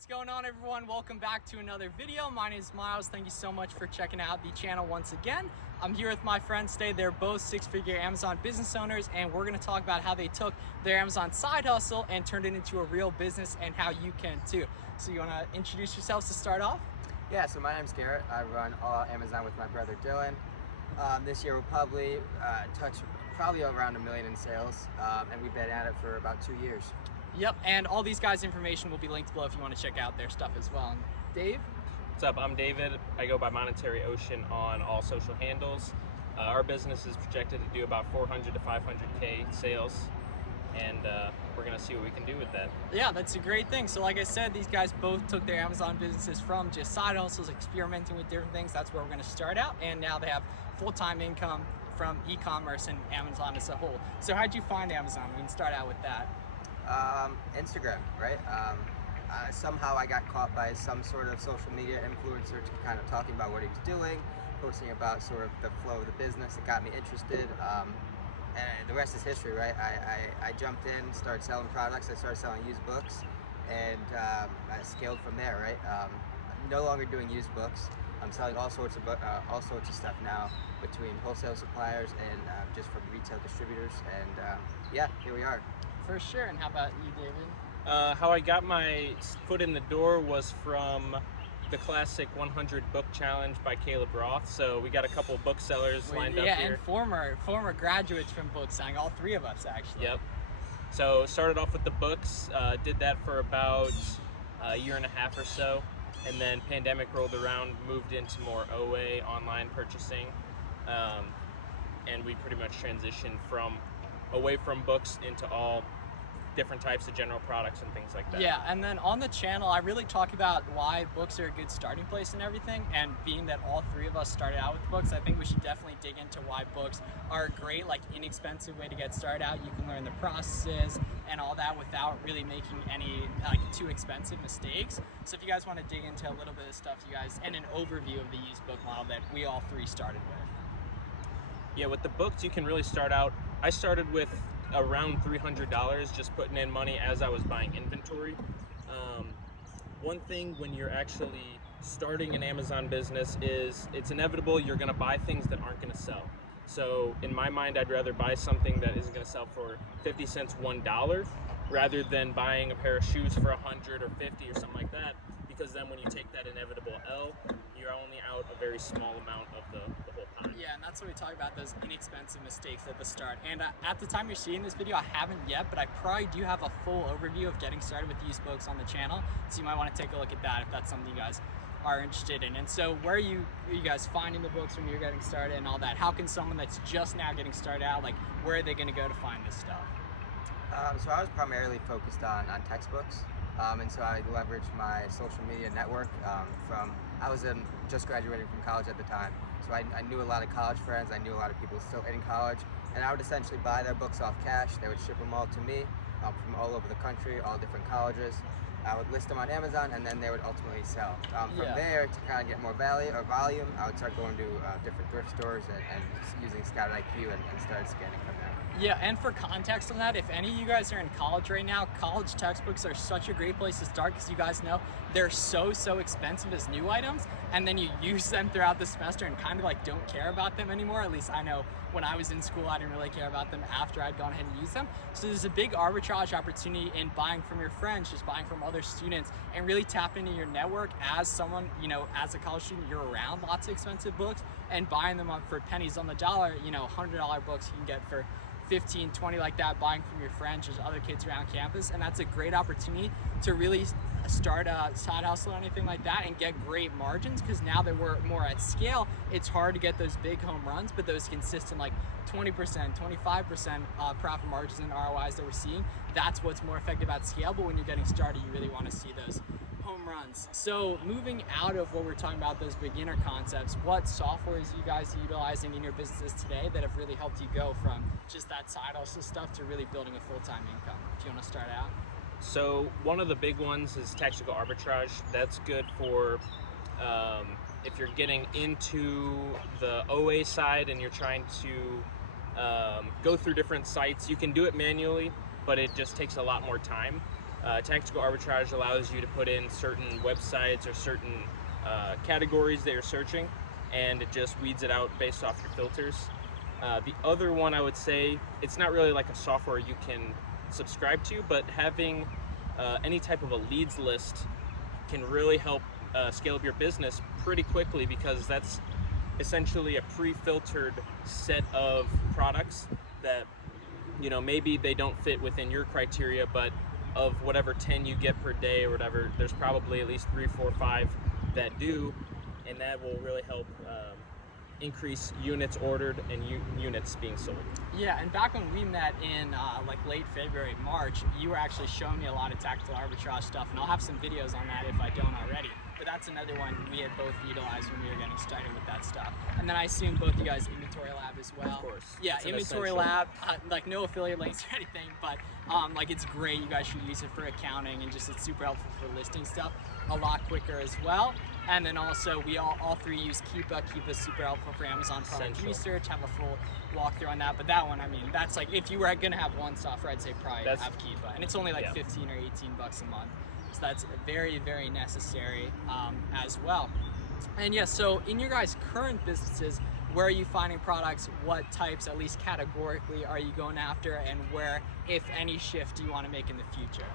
What's going on, everyone? Welcome back to another video. My name is Miles. Thank you so much for checking out the channel once again. I'm here with my friends today. They're both six-figure Amazon business owners, and we're going to talk about how they took their Amazon side hustle and turned it into a real business and how you can too. So you want to introduce yourselves to start off? Yeah, so my name's Garrett. I run all Amazon with my brother Dylan. This year we'll probably touch around $1 million in sales, and we've been at it for about 2 years. Yep, and all these guys' information will be linked below if you want to check out their stuff as well. And Dave? What's up? I'm David. I go by Monetary Ocean on all social handles. Our business is projected to do about 400 to 500K sales, and we're going to see what we can do with that. Yeah, that's a great thing. So like I said, these guys both took their Amazon businesses from just side hustles, experimenting with different things. That's where we're going to start out, and now they have full-time income from e-commerce and Amazon as a whole. So how'd you find Amazon? We can start out with that. Instagram, right? Somehow I got caught by some sort of social media influencer kind of talking about what he was doing, posting about sort of the flow of the business. It got me interested, and the rest is history, right? I jumped in, started selling products. I started selling used books, and I scaled from there, right? No longer doing used books. I'm selling all sorts of stuff now, between wholesale suppliers and just from retail distributors, and yeah, here we are. For sure. And how about you, David? How I got my foot in the door was from the classic 100 book challenge by Caleb Roth. So we got a couple of booksellers lined up here. Yeah, and former graduates from book selling, all three of us actually. Yep. So started off with the books, did that for about a year and a half or so, and then pandemic rolled around, moved into more OA, online purchasing, and we pretty much transitioned away from books into all different types of general products and things like that. Yeah, and then on the channel, I really talk about why books are a good starting place and everything, and being that all three of us started out with books, I think we should definitely dig into why books are a great, inexpensive way to get started out. You can learn the processes and all that without really making any, too expensive mistakes. So if you guys want to dig into a little bit of stuff, you guys, and an overview of the used book model that we all three started with. Yeah, with the books, you can really start out. I started with around $300, just putting in money as I was buying inventory. One thing when you're actually starting an Amazon business is it's inevitable you're going to buy things that aren't going to sell. So in my mind, I'd rather buy something that isn't going to sell for 50 cents, $1, rather than buying a pair of shoes for 100 or 50 or something like that, because then when you take that inevitable L, you're only out a very small amount of the whole pie. Yeah, and that's what we talk about, those inexpensive mistakes at the start. And at the time you're seeing this video, I haven't yet, but I probably do have a full overview of getting started with used books on the channel. So you might want to take a look at that if that's something you guys are interested in. And so where are you guys finding the books when you're getting started and all that? How can someone that's just now getting started out, where are they going to go to find this stuff? So I was primarily focused on textbooks, and so I leveraged my social media network I was just graduating from college at the time, so I knew a lot of college friends, I knew a lot of people still in college, and I would essentially buy their books off cash. They would ship them all to me from all over the country, all different colleges. I would list them on Amazon, and then they would ultimately sell. From there, to kind of get more volume, I would start going to different thrift stores and just using Scout IQ and start scanning from there. Yeah, and for context on that, if any of you guys are in college right now, college textbooks are such a great place to start, because you guys know they're so expensive as new items, and then you use them throughout the semester and kind of don't care about them anymore. At least I know when I was in school, I didn't really care about them after I'd gone ahead and used them. So there's a big arbitrage opportunity in buying from your friends, just buying from other students, and really tap into your network as someone, as a college student, you're around lots of expensive books and buying them up for pennies on the dollar. $100 books you can get for 15, 20 like that, buying from your friends, there's other kids around campus, and that's a great opportunity to really start a side hustle or anything like that and get great margins, because now that we're more at scale, it's hard to get those big home runs, but those consistent 20%, 25% profit margins and ROIs that we're seeing, that's what's more effective at scale. But when you're getting started, you really want to see those home runs. So moving out of what we're talking about, those beginner concepts, what software is you guys utilizing in your businesses today that have really helped you go from just that side hustle stuff to really building a full-time income? Do you want to start out? So one of the big ones is tactical arbitrage. That's good for if you're getting into the OA side and you're trying to go through different sites. You can do it manually, but it just takes a lot more time. Tactical arbitrage allows you to put in certain websites or certain categories that you're searching, and it just weeds it out based off your filters. The other one, I would say, it's not really like a software you can subscribe to, but having any type of a leads list can really help scale up your business pretty quickly, because that's essentially a pre-filtered set of products that, you know, maybe they don't fit within your criteria, but of whatever 10 you get per day or whatever, there's probably at least 3, 4, 5 that do, and that will really help increase units ordered and units being sold. Yeah, and back when we met in like late February, March, you were actually showing me a lot of tactical arbitrage stuff, and I'll have some videos on that if I don't already. But that's another one we had both utilized when we were getting started with that stuff. And then I assume both you guys Inventory Lab as well. Of course. Yeah, It's an Inventory essential. Lab, like no affiliate links or anything, but like it's great. You guys should use it for accounting, and just it's super helpful for listing stuff a lot quicker as well. And then also we all three use Keepa. Keepa's super helpful for Amazon product Essential. research. Have a full walkthrough on that. But that one, I mean, that's like if you were gonna have one software, I'd say probably have Keepa, and it's only like 15 or 18 bucks a month. So that's very, very necessary as well. And yeah, so in your guys' current businesses, where are you finding products? What types, at least categorically, are you going after? And where, if any, shift do you want to make in the future?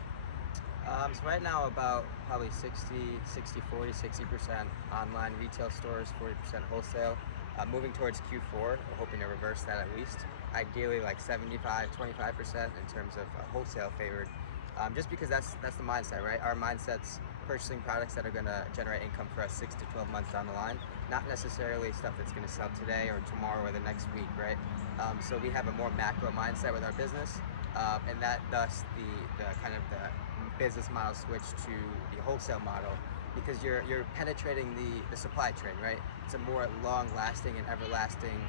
So right now about probably 40, 60% online retail stores, 40% wholesale. Moving towards Q4, we're hoping to reverse that at least. Ideally like 75, 25% in terms of wholesale favored. Just because that's the mindset, right? Our mindset's purchasing products that are going to generate income for us 6 to 12 months down the line, not necessarily stuff that's going to sell today or tomorrow or the next week, right? So we have a more macro mindset with our business, and that thus the kind of the business model switch to the wholesale model, because you're penetrating the supply chain, right? It's a more long-lasting and everlasting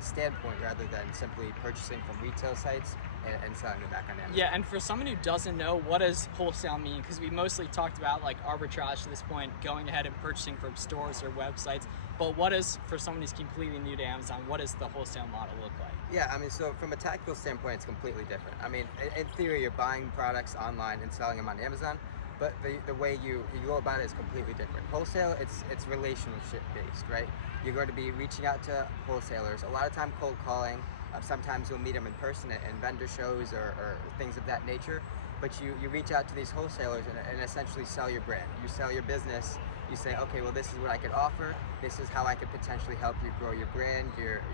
standpoint rather than simply purchasing from retail sites and selling it back on Amazon. Yeah, and for someone who doesn't know, what does wholesale mean? Because we mostly talked about like arbitrage to this point, going ahead and purchasing from stores or websites. But what is, for someone who's completely new to Amazon, what does the wholesale model look like? Yeah, I mean, so from a tactical standpoint, it's completely different. I mean, in theory, you're buying products online and selling them on Amazon, but the way you go about it is completely different. Wholesale, it's relationship based, right? You're going to be reaching out to wholesalers, a lot of time cold calling. Sometimes you'll meet them in person at vendor shows or things of that nature, but you reach out to these wholesalers and essentially sell your brand. You sell your business. You say, okay, well, this is what I could offer. This is how I could potentially help you grow your brand, your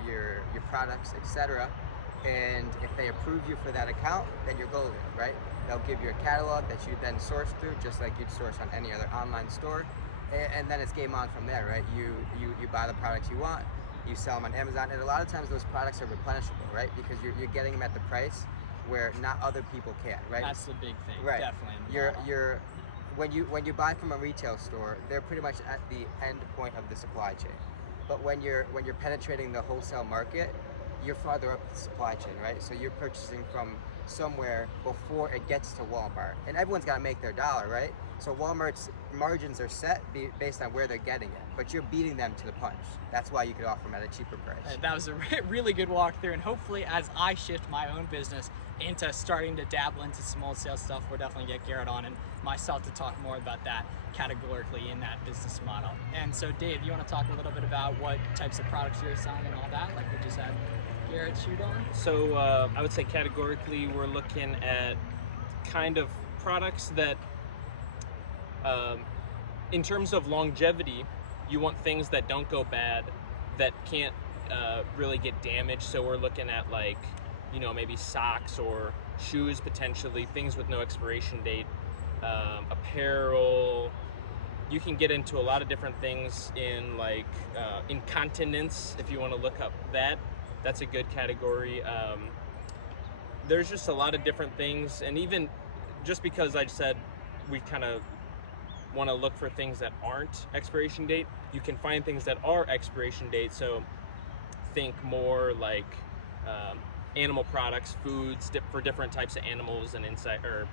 products, etc. And if they approve you for that account, then you're golden, right? They'll give you a catalog that you then source through, just like you'd source on any other online store, and then it's game on from there, right? You buy the products you want, you sell them on Amazon, and a lot of times those products are replenishable, right? Because you're getting them at the price where not other people can, right? That's the big thing, right. Definitely. In the model. When you buy from a retail store, they're pretty much at the end point of the supply chain. But when you're penetrating the wholesale market, you're farther up the supply chain, right? So you're purchasing from somewhere before it gets to Walmart, and everyone's got to make their dollar, right? So Walmart's margins are set based on where they're getting it, but you're beating them to the punch. That's why you could offer them at a cheaper price. That was a really good walkthrough, and hopefully as I shift my own business into starting to dabble into some wholesale stuff, we'll definitely get Garrett on and myself to talk more about that categorically in that business model. And so Dave, you want to talk a little bit about what types of products you're selling and all that, like we just had Garrett shoot on? So I would say categorically we're looking at kind of products that in terms of longevity, you want things that don't go bad, that can't really get damaged. So we're looking at like, you know, maybe socks or shoes potentially, things with no expiration date, apparel. You can get into a lot of different things in like incontinence, if you want to look up that. That's a good category. There's just a lot of different things, and even just because I said we kind of want to look for things that aren't expiration date, you can find things that are expiration date. So think more like animal products, foods for different types of animals and insect or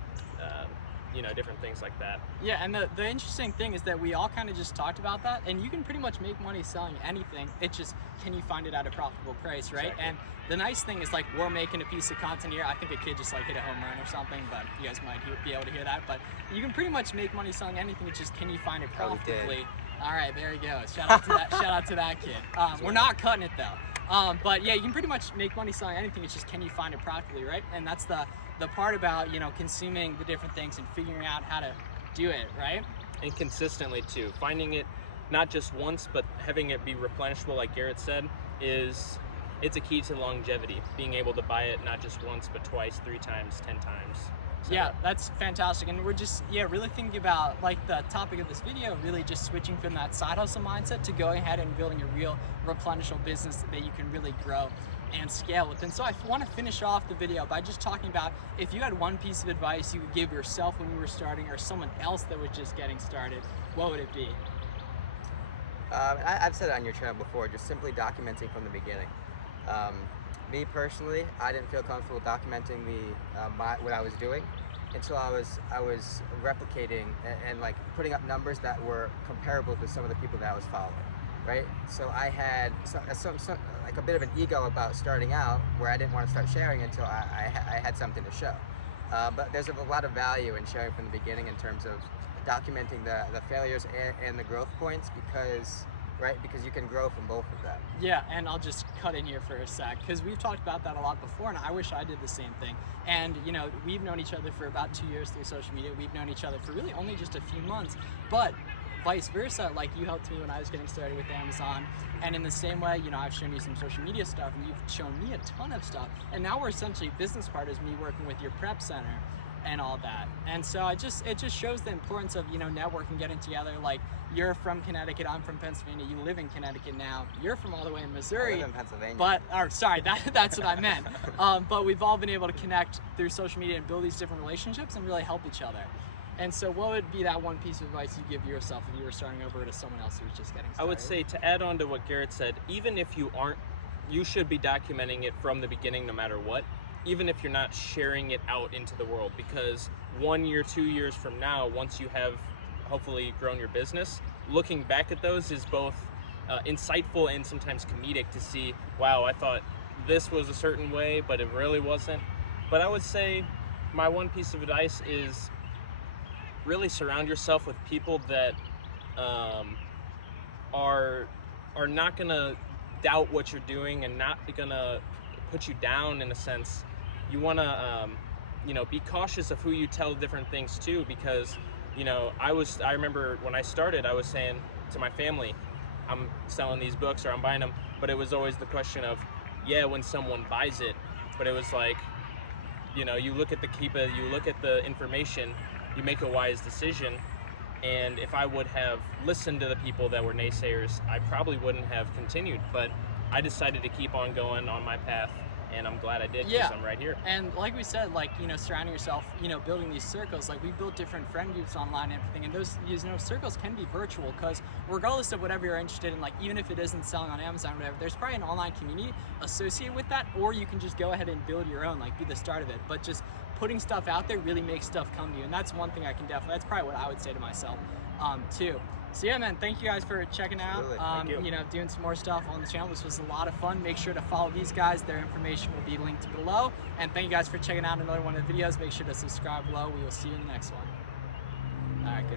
different things like that. Yeah, and the interesting thing is that we all kind of just talked about that, and you can pretty much make money selling anything. It's just, can you find it at a profitable price, right? Exactly. And the nice thing is, like, we're making a piece of content here. I think a kid just like hit a home run or something, but you guys might be able to hear that. But you can pretty much make money selling anything. It's just, can you find it Oh, we did. profitably? All right, there he goes. Shout out to that. Shout out to that kid. We're not cutting it though. But yeah, you can pretty much make money selling anything. It's just, can you find it profitably, right? And that's the part about, consuming the different things and figuring out how to do it, right? And consistently too. Finding it not just once, but having it be replenishable, like Garrett said, it's a key to longevity. Being able to buy it not just once, but twice, 3 times, 10 times. So, yeah, that's fantastic. And we're just, really thinking about, like, the topic of this video, really just switching from that side hustle mindset to going ahead and building a real replenishable business that you can really grow and scale with. And so I want to finish off the video by just talking about, if you had one piece of advice you would give yourself when you were starting, or someone else that was just getting started, what would it be? I've said it on your channel before, just simply documenting from the beginning. Me personally, I didn't feel comfortable documenting what I was doing until I was replicating and like putting up numbers that were comparable to some of the people that I was following, right? So I had some like a bit of an ego about starting out, where I didn't want to start sharing until I had something to show. But there's a lot of value in sharing from the beginning in terms of documenting the failures and the growth points, because you can grow from both of them. Yeah, and I'll just cut in here for a sec, because we've talked about that a lot before, and I wish I did the same thing. And we've known each other for about 2 years through social media. We've known each other for really only just a few months, but vice versa. Like, you helped me when I was getting started with Amazon, and in the same way, I've shown you some social media stuff, and you've shown me a ton of stuff, and now we're essentially business partners, me working with your prep center and all that. And so it just shows the importance of networking, getting together. Like, you're from Connecticut, I'm from Pennsylvania, you live in Connecticut now, you're from all the way in Missouri. I live in Pennsylvania. That's what I meant. But we've all been able to connect through social media and build these different relationships and really help each other. And so what would be that one piece of advice you give yourself if you were starting over to someone else who was just getting started? I would say, to add on to what Garrett said, even if you aren't, you should be documenting it from the beginning no matter what, even if you're not sharing it out into the world, because 1 year, 2 years from now, once you have hopefully grown your business, looking back at those is both insightful and sometimes comedic to see, wow, I thought this was a certain way, but it really wasn't. But I would say my one piece of advice is really surround yourself with people that are not gonna doubt what you're doing and not gonna put you down in a sense. You wanna be cautious of who you tell different things to, because I remember when I started, I was saying to my family, I'm selling these books or I'm buying them, but it was always the question of, yeah, when someone buys it, but it was like, you look at you look at the information, you make a wise decision. And if I would have listened to the people that were naysayers, I probably wouldn't have continued, but I decided to keep on going on my path, and I'm glad I did, because I'm right here. And like we said, like, surrounding yourself, building these circles, like we built different friend groups online and everything, and those, circles can be virtual, because regardless of whatever you're interested in, like, even if it isn't selling on Amazon or whatever, there's probably an online community associated with that, or you can just go ahead and build your own, like, be the start of it. But just putting stuff out there really makes stuff come to you, and that's one thing that's probably what I would say to myself, too. So yeah, man, thank you guys for checking out, Thank you. doing some more stuff on the channel. This was a lot of fun. Make sure to follow these guys. Their information will be linked below. And thank you guys for checking out another one of the videos. Make sure to subscribe below. We will see you in the next one. All right, good.